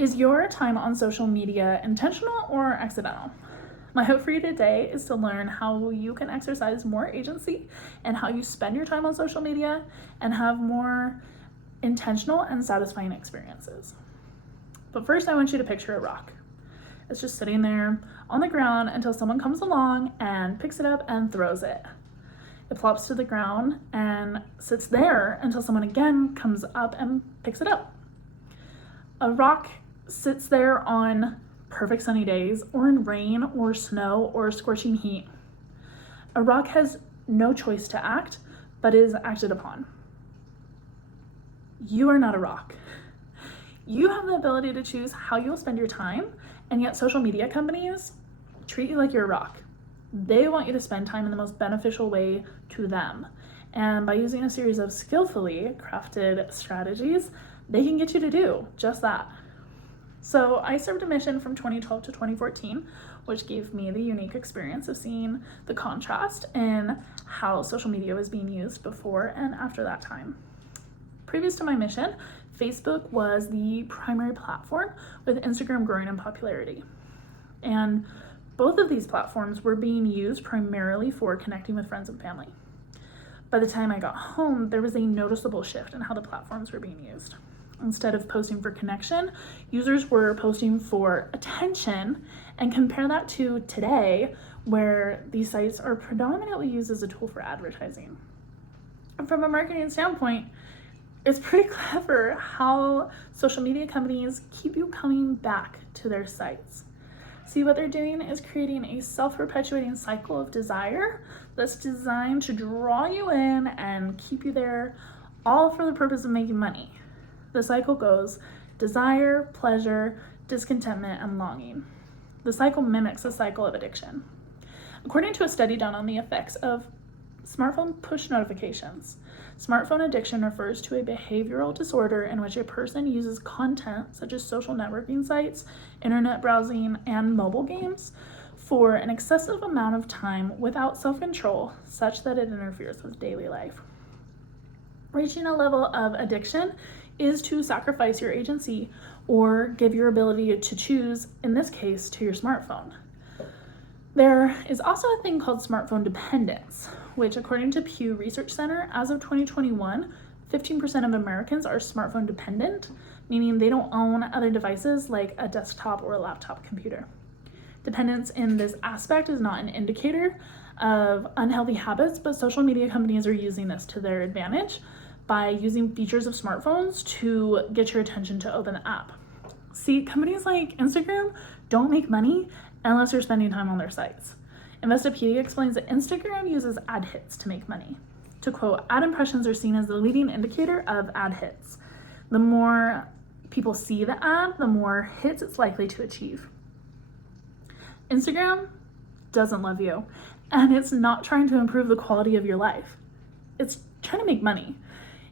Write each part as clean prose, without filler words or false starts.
Is your time on social media intentional or accidental? My hope for you today is to learn how you can exercise more agency and how you spend your time on social media and have more intentional and satisfying experiences. But first, I want you to picture a rock. It's just sitting there on the ground until someone comes along and picks it up and throws it. It plops to the ground and sits there until someone again comes up and picks it up. A rock sits there on perfect sunny days or in rain or snow or scorching heat. A rock has no choice to act, but is acted upon. You are not a rock. You have the ability to choose how you'll spend your time, and yet social media companies treat you like you're a rock. They want you to spend time in the most beneficial way to them. And by using a series of skillfully crafted strategies, they can get you to do just that. So I served a mission from 2012 to 2014, which gave me the unique experience of seeing the contrast in how social media was being used before and after that time. Previous to my mission, Facebook was the primary platform, with Instagram growing in popularity. And both of these platforms were being used primarily for connecting with friends and family. By the time I got home, there was a noticeable shift in how the platforms were being used. Instead of posting for connection, users were posting for attention, and compare that to today, where these sites are predominantly used as a tool for advertising. And from a marketing standpoint, it's pretty clever how social media companies keep you coming back to their sites. See, what they're doing is creating a self-perpetuating cycle of desire that's designed to draw you in and keep you there, all for the purpose of making money. The cycle goes desire, pleasure, discontentment, and longing. The cycle mimics a cycle of addiction. According to a study done on the effects of smartphone push notifications, smartphone addiction refers to a behavioral disorder in which a person uses content such as social networking sites, internet browsing, and mobile games for an excessive amount of time without self-control, such that it interferes with daily life. Reaching a level of addiction is to sacrifice your agency or give your ability to choose, in this case, to your smartphone. There is also a thing called smartphone dependence, which according to Pew Research Center, as of 2021, 15% of Americans are smartphone dependent, meaning they don't own other devices like a desktop or a laptop computer. Dependence in this aspect is not an indicator of unhealthy habits, but social media companies are using this to their advantage by using features of smartphones to get your attention to open the app. See, companies like Instagram don't make money unless you're spending time on their sites. Investopedia explains that Instagram uses ad hits to make money. To quote, ad impressions are seen as the leading indicator of ad hits. The more people see the ad, the more hits it's likely to achieve. Instagram doesn't love you, and it's not trying to improve the quality of your life. It's trying to make money.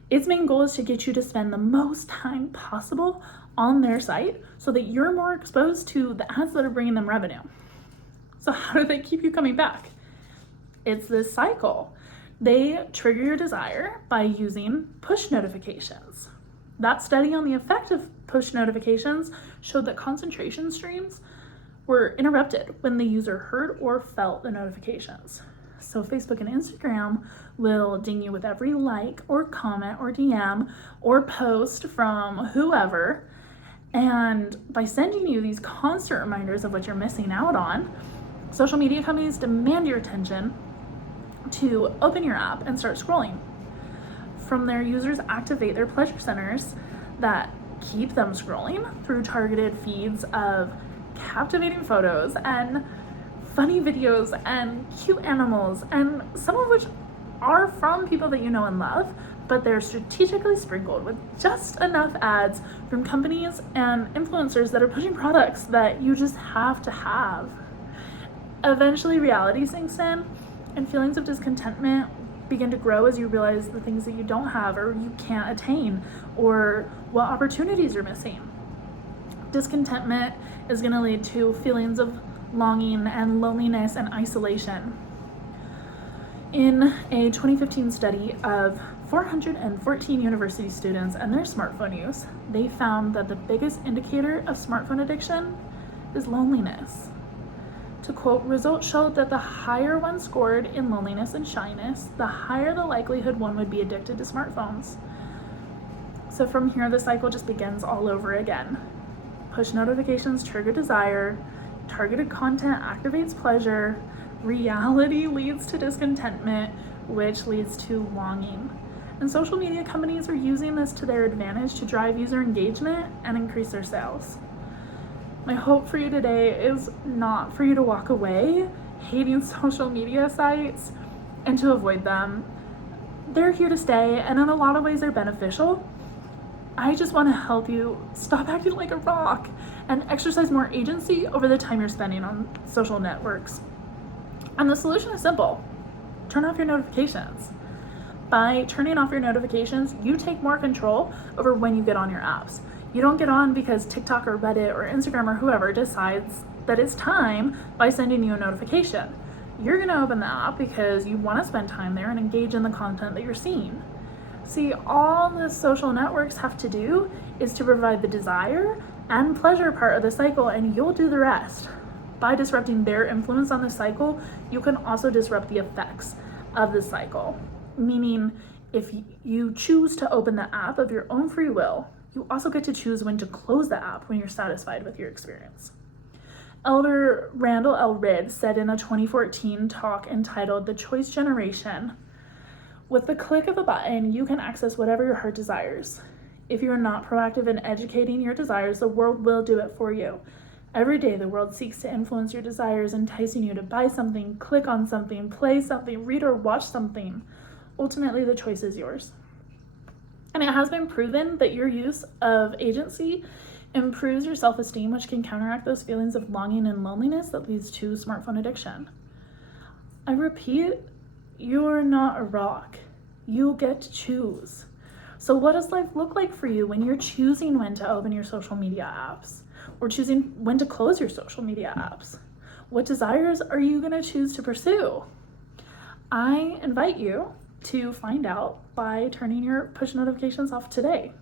Its main goal is to get you to spend the most time possible on their site so that you're more exposed to the ads that are bringing them revenue. So how do they keep you coming back? It's this cycle. They trigger your desire by using push notifications. That study on the effect of push notifications showed that concentration streams were interrupted when the user heard or felt the notifications. So Facebook and Instagram will ding you with every like or comment or DM or post from whoever. And by sending you these constant reminders of what you're missing out on, social media companies demand your attention to open your app and start scrolling. From there, users activate their pleasure centers that keep them scrolling through targeted feeds of captivating photos and funny videos and cute animals, and some of which are from people that you know and love, but they're strategically sprinkled with just enough ads from companies and influencers that are pushing products that you just have to have. Eventually, reality sinks in, and feelings of discontentment begin to grow as you realize the things that you don't have or you can't attain, or what opportunities you're missing. Discontentment is going to lead to feelings of longing and loneliness and isolation. In a 2015 study of 414 university students and their smartphone use, they found that the biggest indicator of smartphone addiction is loneliness. To quote, results showed that the higher one scored in loneliness and shyness, the higher the likelihood one would be addicted to smartphones. So from here, the cycle just begins all over again. Push notifications trigger desire, targeted content activates pleasure, reality leads to discontentment, which leads to longing. And social media companies are using this to their advantage to drive user engagement and increase their sales. My hope for you today is not for you to walk away hating social media sites and to avoid them. They're here to stay, and in a lot of ways they're beneficial. I just want to help you stop acting like a rock and exercise more agency over the time you're spending on social networks. And the solution is simple. Turn off your notifications. By turning off your notifications, you take more control over when you get on your apps. You don't get on because TikTok or Reddit or Instagram or whoever decides that it's time by sending you a notification. You're going to open the app because you want to spend time there and engage in the content that you're seeing. See, all the social networks have to do is to provide the desire and pleasure part of the cycle, and you'll do the rest. By disrupting their influence on the cycle, you can also disrupt the effects of the cycle. Meaning, if you choose to open the app of your own free will, you also get to choose when to close the app when you're satisfied with your experience. Elder Randall L. Ridd said in a 2014 talk entitled The Choice Generation, with the click of a button, you can access whatever your heart desires. If you are not proactive in educating your desires, the world will do it for you. Every day, the world seeks to influence your desires, enticing you to buy something, click on something, play something, read or watch something. Ultimately, the choice is yours. And it has been proven that your use of agency improves your self-esteem, which can counteract those feelings of longing and loneliness that leads to smartphone addiction. I repeat, you're not a rock. You get to choose. So what does life look like for you when you're choosing when to open your social media apps or choosing when to close your social media apps? What desires are you going to choose to pursue? I invite you to find out by turning your push notifications off today.